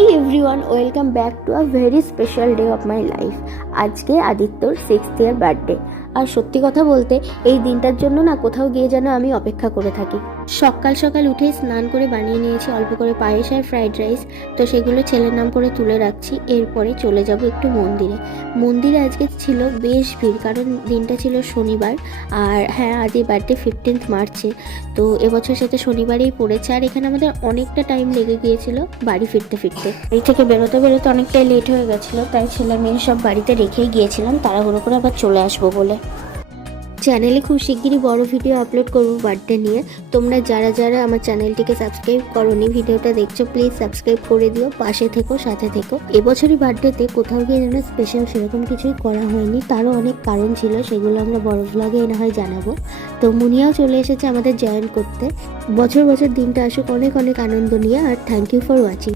Hey everyone, welcome back to a very special day of my life. আজকে আদিত্যর 6th ইয়ার birthday. আর সত্যি কথা বলতে এই দিনটার জন্য না কোথাও গিয়ে যেন আমি অপেক্ষা করে থাকি। সকাল সকাল উঠেই স্নান করে বানিয়ে নিয়েছি অল্প করে পায়েস আর ফ্রাইড রাইস। তো সেগুলো ছেলের নাম করে তুলে রাখছি। এরপরে চলে যাব একটু মন্দিরে আজকে ছিল বেশ ভিড়, কারণ দিনটা ছিল শনিবার। আর হ্যাঁ, আজই বার্থডে 15th মার্চে। তো এবছর সেটা শনিবারেই পড়েছে। আর এখানে আমাদের অনেকটা টাইম লেগে গিয়েছিল বাড়ি ফিরতে। এই থেকে বেরোতে অনেকটাই লেট হয়ে গেছিলো, তাই ছেলে মেয়ে সব বাড়িতে রেখেই গিয়েছিলাম তাড়াহুড়ো করে আবার চলে আসবো বলে। চ্যানেলে খুব শিগগিরই বড় ভিডিও আপলোড করবো বার্থডে নিয়ে। তোমরা যারা আমার চ্যানেলটিকে সাবস্ক্রাইব করোনি, ভিডিওটা দেখছো, প্লিজ সাবস্ক্রাইব করে দিও, পাশে থেকো, সাথে থেকো। এবছরই বার্থডেতে কোথাও গিয়ে যেন স্পেশাল সেরকম কিছুই করা হয়নি, তারও অনেক কারণ ছিল, সেগুলো আমরা বড় ব্লগে না হয় জানাবো। তো মুনিয়াও চলে এসেছে আমাদের জয়েন করতে। বছর দিনটা আসুক অনেক আনন্দ নিয়ে। আর থ্যাংক ইউ ফর ওয়াচিং।